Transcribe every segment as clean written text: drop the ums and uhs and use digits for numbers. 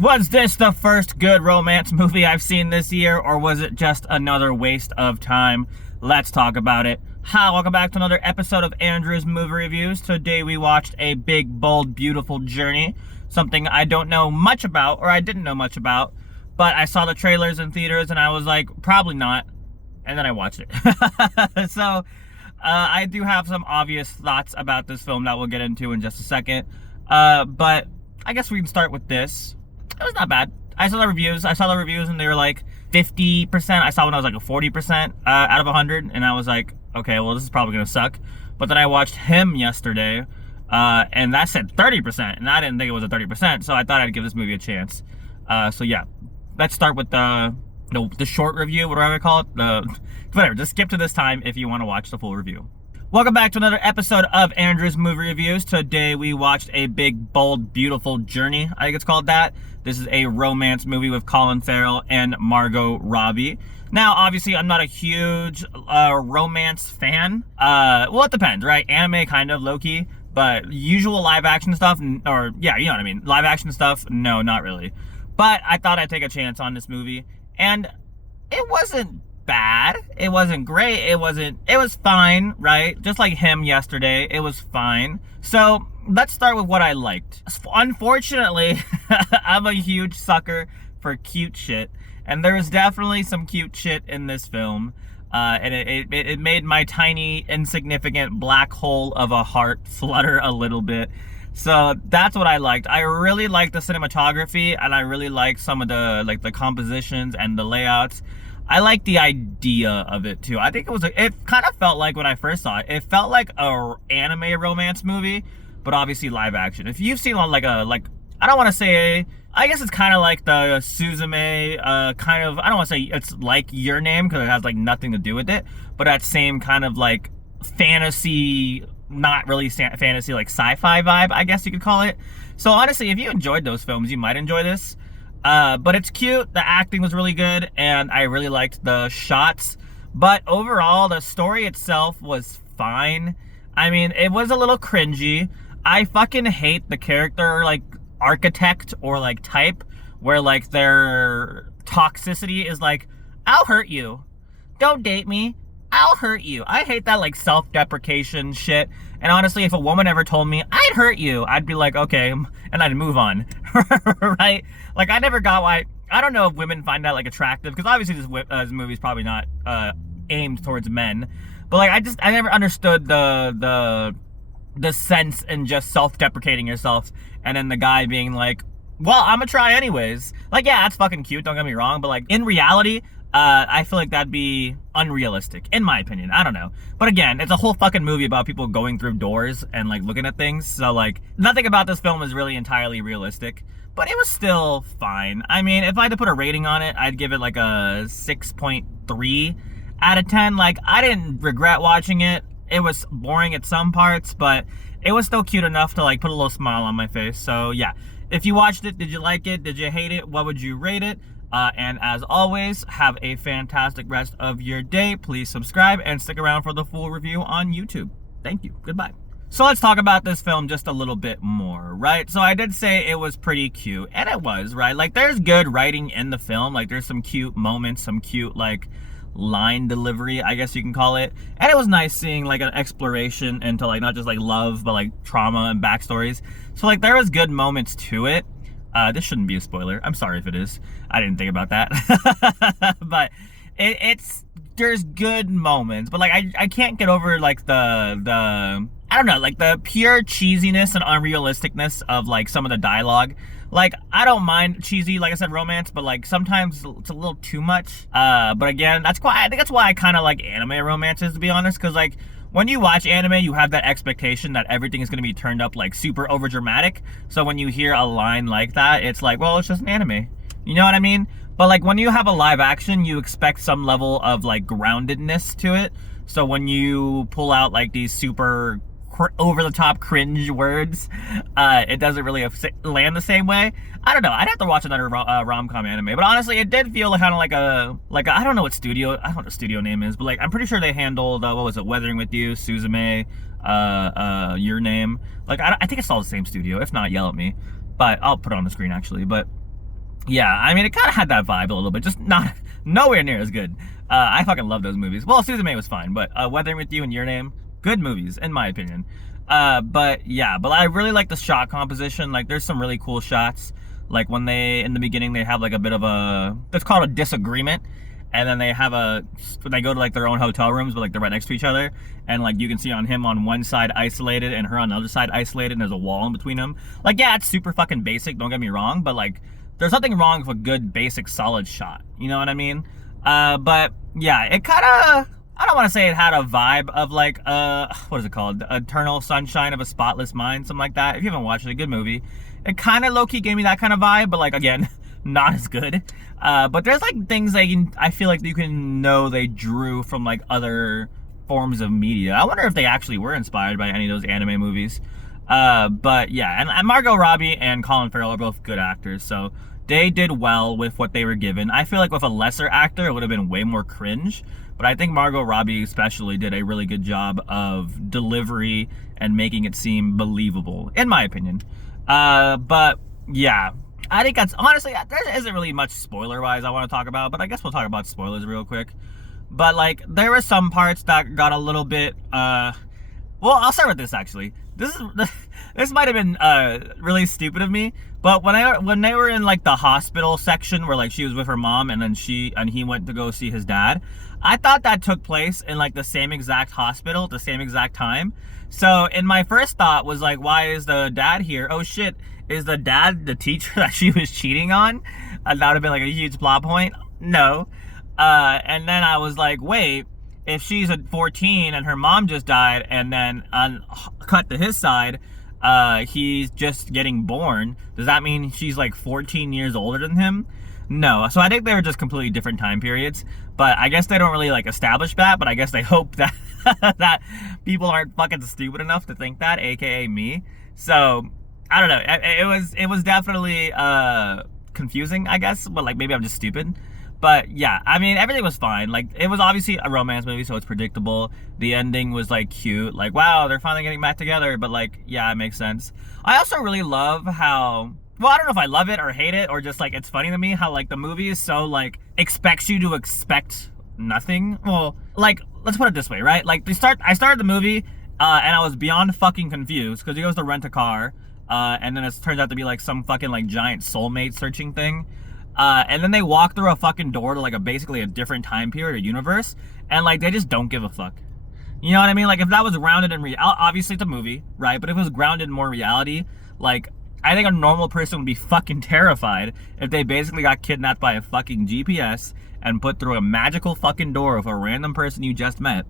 Was this the first good romance movie I've seen this year, or was it just another waste of time? Let's talk about it. Hi, welcome back to another episode of Andrew's Movie Reviews. Today we watched A Big, Bold, Beautiful Journey, something I don't know much about, or I didn't know much about, but I saw the trailers in theaters and I was like, probably not, and then I watched it. So, I do have some obvious thoughts about this film that we'll get into in just a second, but I guess we can start with this. It was not bad. I saw the reviews and they were like 50%. I saw when I was like a 40% out of 100, and I was like, okay, well, this is probably gonna suck. But then I watched Him yesterday, and that said 30%, and I didn't think it was a 30%, so I thought I'd give this movie a chance. So yeah, let's start with the short review, whatever I call it. Whatever, just skip to this time if you want to watch the full review. Welcome back to another episode of Andrew's Movie Reviews. Today we watched A Big, Bold, Beautiful Journey. I think it's called that. This is a romance movie with Colin Farrell and Margot Robbie. Now, obviously, I'm not a huge romance fan. Well, it depends, right? Anime, kind of, low-key. But usual live-action stuff, or, yeah, you know what I mean. Live-action stuff, no, not really. But I thought I'd take a chance on this movie. And it wasn't bad. It wasn't great. It was fine, right? Just like Him yesterday, it was fine. So let's start with what I liked. Unfortunately, I'm a huge sucker for cute shit, and there was definitely some cute shit in this film, and it made my tiny, insignificant black hole of a heart flutter a little bit. So that's what I liked. I really liked the cinematography, and I really liked some of the compositions and the layouts. I like the idea of it too. I think it kind of felt like when I first saw it, it felt like a anime romance movie, but obviously live action. If you've seen I don't want to say, I guess it's kind of like the Suzume, kind of, I don't want to say it's like Your Name, because it has like nothing to do with it, but that same kind of like fantasy, not really fantasy, like sci-fi vibe, I guess you could call it. So honestly, if you enjoyed those films, you might enjoy this. But it's cute, the acting was really good, and I really liked the shots. But overall, the story itself was fine. I mean, it was a little cringy. I fucking hate the character, like, architect or, like, type, where, like, their toxicity is like, I'll hurt you. Don't date me. I'll hurt you. I hate that, like, self-deprecation shit. And honestly, if a woman ever told me, I'd hurt you, I'd be like, okay, and I'd move on, right? Like, I never got why, I don't know if women find that, like, attractive, because obviously this movie's probably not aimed towards men, but, like, I never understood the sense in just self-deprecating yourself, and then the guy being like, well, I'm gonna try anyways. Like, yeah, that's fucking cute, don't get me wrong, but, like, in reality, I feel like that'd be unrealistic, in my opinion. I don't know. But again, it's a whole fucking movie about people going through doors and, like, looking at things. So, like, nothing about this film is really entirely realistic. But it was still fine. I mean, if I had to put a rating on it, I'd give it, like, a 6.3 out of 10. Like, I didn't regret watching it. It was boring at some parts, but it was still cute enough to, like, put a little smile on my face. So, yeah. If you watched it, did you like it? Did you hate it? What would you rate it? And as always, have a fantastic rest of your day. Please subscribe and stick around for the full review on YouTube. Thank you. Goodbye. So let's talk about this film just a little bit more, right? So I did say it was pretty cute, and it was, right? Like, there's good writing in the film. Like, there's some cute moments, some cute, like, line delivery, I guess you can call it. And it was nice seeing, like, an exploration into, like, not just, like, love, but, like, trauma and backstories. So, like, there was good moments to it. This shouldn't be a spoiler. I'm sorry if it is. I didn't think about that. But there's good moments. But, like, I can't get over, like, I don't know, like, the pure cheesiness and unrealisticness of, like, some of the dialogue. Like, I don't mind cheesy, like I said, romance, but, like, sometimes it's a little too much. But again, I think that's why I kind of like anime romances, to be honest, because, like, when you watch anime, you have that expectation that everything is going to be turned up, like, super overdramatic. So when you hear a line like that, it's like, well, it's just an anime. You know what I mean? But, like, when you have a live action, you expect some level of, like, groundedness to it. So when you pull out, like, these super over-the-top cringe words, it doesn't really land the same way. I don't know. I'd have to watch another rom-com anime, but honestly, it did feel kind of like a I don't know what the studio name is, but, like, I'm pretty sure they handled what was it, Weathering with You, Suzume, Your Name. Like, I think it's all the same studio. If not, yell at me. But I'll put it on the screen actually. But Yeah, I mean, it kind of had that vibe a little bit, just not nowhere near as good. I fucking love those movies. Well, Susan May was fine, but Weathering with You and Your Name, good movies in my opinion. But yeah, but I really like the shot composition. Like, there's some really cool shots. Like when they in the beginning they have like a bit of a, it's called a disagreement, and then they have when they go to like their own hotel rooms, but like they're right next to each other, and like you can see on him on one side isolated and her on the other side isolated, and there's a wall in between them. Like, yeah, it's super fucking basic, don't get me wrong, but like there's nothing wrong with a good basic solid shot, you know what I mean? But yeah, it kind of, I don't want to say it had a vibe of like what is it called, Eternal Sunshine of a Spotless Mind, something like that. If you haven't watched it, a good movie. It kind of low-key gave me that kind of vibe, but like, again, not as good. But there's like things I feel like you can know they drew from like other forms of media. I wonder if they actually were inspired by any of those anime movies. But yeah, and Margot Robbie and Colin Farrell are both good actors, so they did well with what they were given. I feel like with a lesser actor, it would have been way more cringe. But I think Margot Robbie especially did a really good job of delivery and making it seem believable, in my opinion. But yeah, I think that's, honestly, there isn't really much spoiler-wise I want to talk about, but I guess we'll talk about spoilers real quick. But like, there were some parts that got a little bit, well, I'll start with this actually. This might have been really stupid of me, but when they were in like the hospital section where like she was with her mom and then he went to go see his dad, I thought that took place in like the same exact hospital at the same exact time. So in my first thought was like, why is the dad here? Oh shit, is the dad the teacher that she was cheating on? That would have been like a huge plot point. No. And then I was like, wait, if she's at 14 and her mom just died, and then cut to his side, he's just getting born, does that mean she's like 14 years older than him? No. So I think they were just completely different time periods, but I guess they don't really like establish that, but I guess they hope that that people aren't fucking stupid enough to think that, aka me. So I don't know, it was definitely confusing, I guess, but like maybe I'm just stupid. But yeah, I mean, everything was fine. Like, it was obviously a romance movie, so it's predictable. The ending was like cute, like, wow, they're finally getting back together. But like, yeah, it makes sense. I also really love how, well, I don't know if I love it or hate it, or just like it's funny to me how like the movie is so like expects you to expect nothing. Well, like, let's put it this way, right? Like, I started the movie and I was beyond fucking confused because he goes to rent a car, and then it turns out to be like some fucking like giant soulmate searching thing. And then they walk through a fucking door to like basically a different time period or universe, and like they just don't give a fuck. You know what I mean? Like, if that was grounded in obviously it's a movie, right? But if it was grounded in more reality, like, I think a normal person would be fucking terrified if they basically got kidnapped by a fucking GPS and put through a magical fucking door with a random person you just met.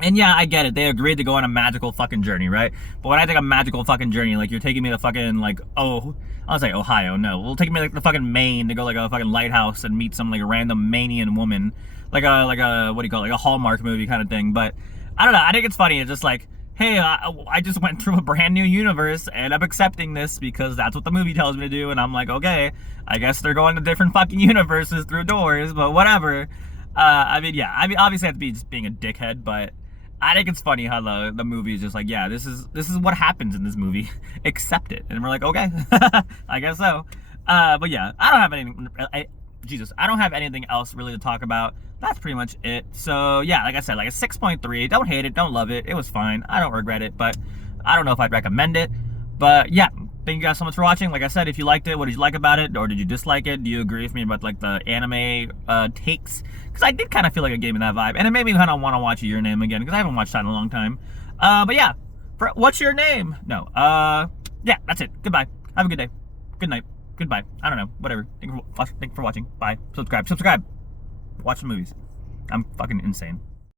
And yeah, I get it. They agreed to go on a magical fucking journey, right? But when I think a magical fucking journey, like, you're taking me to fucking, like, I'll say Ohio, no. Well, take me like the fucking Maine to go like a fucking lighthouse and meet some like random Manian woman. Like a, what do you call it? Like a Hallmark movie kind of thing. But I don't know. I think it's funny. It's just like, hey, I just went through a brand new universe and I'm accepting this because that's what the movie tells me to do. And I'm like, okay, I guess they're going to different fucking universes through doors, but whatever. I mean, yeah, I mean, obviously I have to be just being a dickhead, but I think it's funny how the movie is just like, yeah, this is what happens in this movie. Accept it. And we're like, okay, I guess so. But yeah, I don't have anything, I don't have anything else really to talk about. That's pretty much it. So yeah, like I said, like a 6.3. Don't hate it, don't love it. It was fine. I don't regret it, but I don't know if I'd recommend it. But yeah, thank you guys so much for watching. Like I said, if you liked it, what did you like about it? Or did you dislike it? Do you agree with me about like the anime takes? Because I did kind of feel like it gave me that vibe. And it made me kind of want to watch Your Name again, because I haven't watched that in a long time. But yeah, what's your name? No, yeah, that's it. Goodbye. Have a good day. Good night. Goodbye. I don't know. Whatever. Thank you for watching. Bye. Subscribe. Watch the movies. I'm fucking insane.